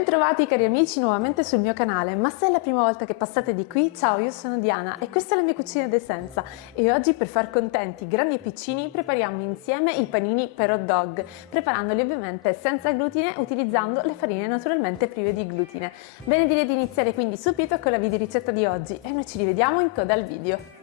Bentrovati cari amici nuovamente sul mio canale, ma se è la prima volta che passate di qui, ciao, io sono Diana e questa è la mia cucina d'essenza e oggi per far contenti grandi e piccini prepariamo insieme i panini per hot dog, preparandoli ovviamente senza glutine utilizzando le farine naturalmente prive di glutine. Bene, direi di iniziare quindi subito con la videoricetta di oggi e noi ci rivediamo in coda al video.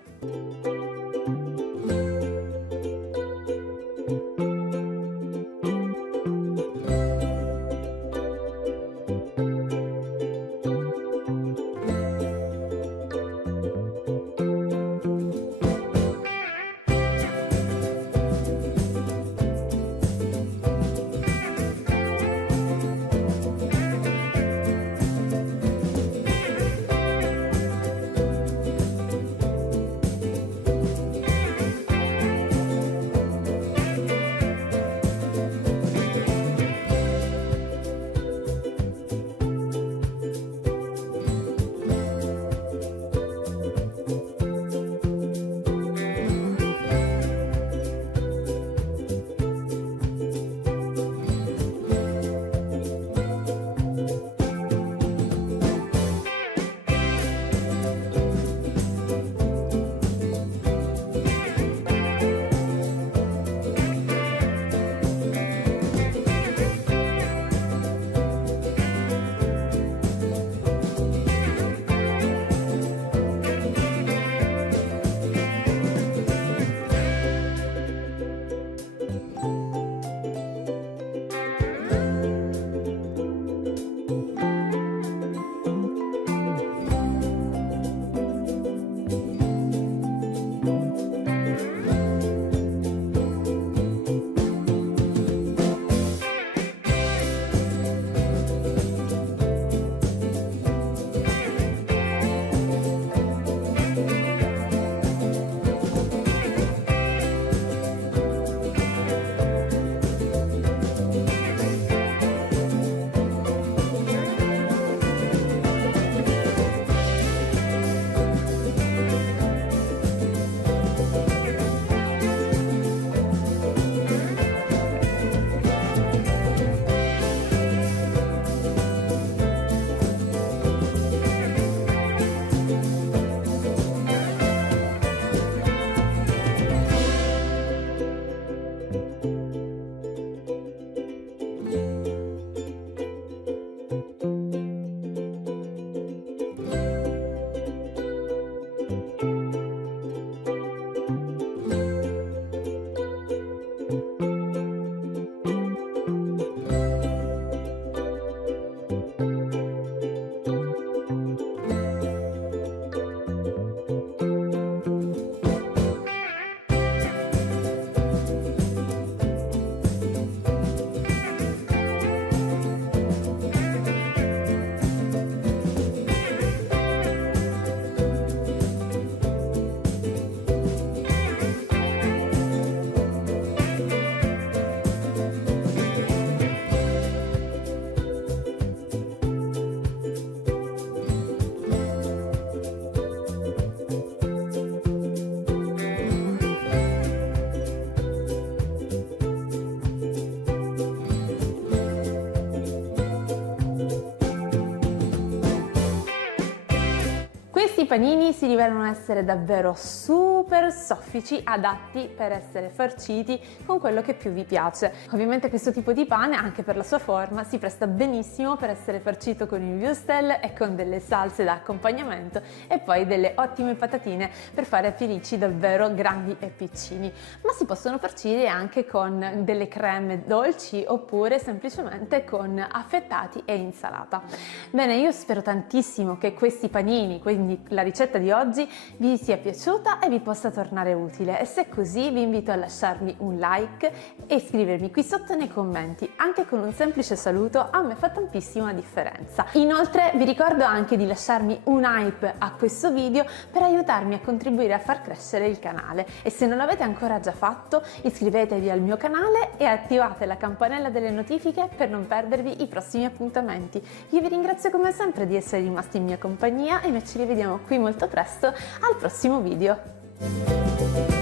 Questi panini si rivelano essere davvero super soffici, adatti per essere farciti con quello che più vi piace. Ovviamente questo tipo di pane, anche per la sua forma, si presta benissimo per essere farcito con il würstel e con delle salse da accompagnamento e poi delle ottime patatine per fare affiericci davvero grandi e piccini. Ma si possono farcire anche con delle creme dolci oppure semplicemente con affettati e insalata. Bene, io spero tantissimo che questi panini, quindi la ricetta di oggi, vi sia piaciuta e vi possa tornare utile e se è così vi invito a lasciarmi un like e iscrivermi qui sotto nei commenti. Anche con un semplice saluto a me fa tantissima differenza. Inoltre vi ricordo anche di lasciarmi un hype a questo video per aiutarmi a contribuire a far crescere il canale e se non l'avete ancora già fatto iscrivetevi al mio canale e attivate la campanella delle notifiche per non perdervi i prossimi appuntamenti. Io vi ringrazio come sempre di essere rimasti in mia compagnia e noi ci rivediamo qui molto presto al prossimo video.